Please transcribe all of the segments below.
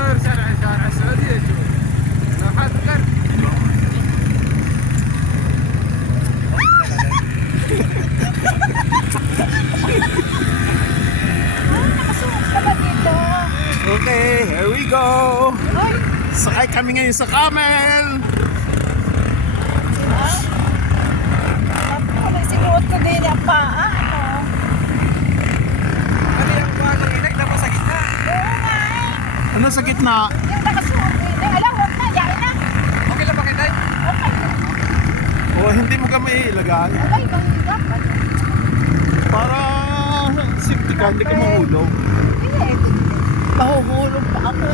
غير شارع السعودية شوف لوحات قرب. Okay, here we go. Sakay kami ngayon sa camel. Sinuot ko din ang paa. Ano yung buwan ng inay? Dapat sa gitna. Oo nga eh. Ano sa gitna? Yung nakasuot ko din. Alam, huwag na. Yain na. Okay lang ba kitay? Okay. O hindi mo kami ilagay. Okay, mahirap. Para safety ka, hindi ka mahulog. Hindi. Mahuhulog pa ako.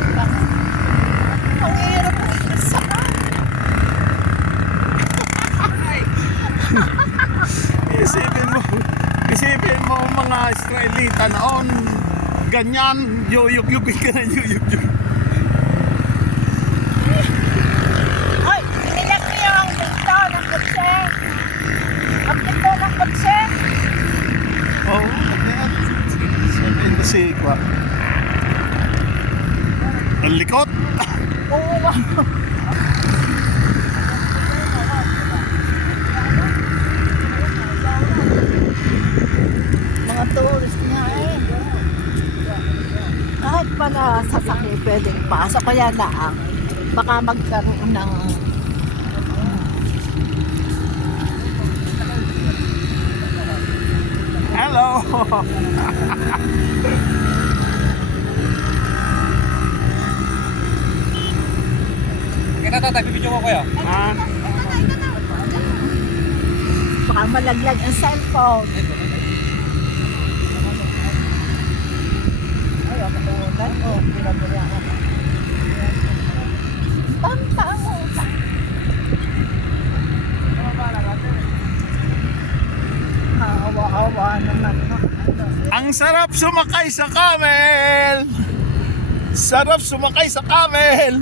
Ang hirap ko isa ka. Isipin mo mga Israelita noon, ganyan, yuyuk-yukin ka na yuyuk-yuk. Ay, piniyak niyo ang pinto ng kotse. Ang pinto ng kotse. Oh, ayan. Sabihin mo si Kwa. Ang likot. Oo, wow. Mga tourist nga eh. Kahit pala sasakyan pwedeng pasok, kaya lang baka magkaroon ng Hello. Kita tatay, bibidyo ko kuya. Ah, baka malaglag ang cellphone. Ay, ako tuunan. Oh, pinabura ako. Pantang utang. Awa-awa naman. No? ang sarap sumakay sa camel. Sarap sumakay sa camel.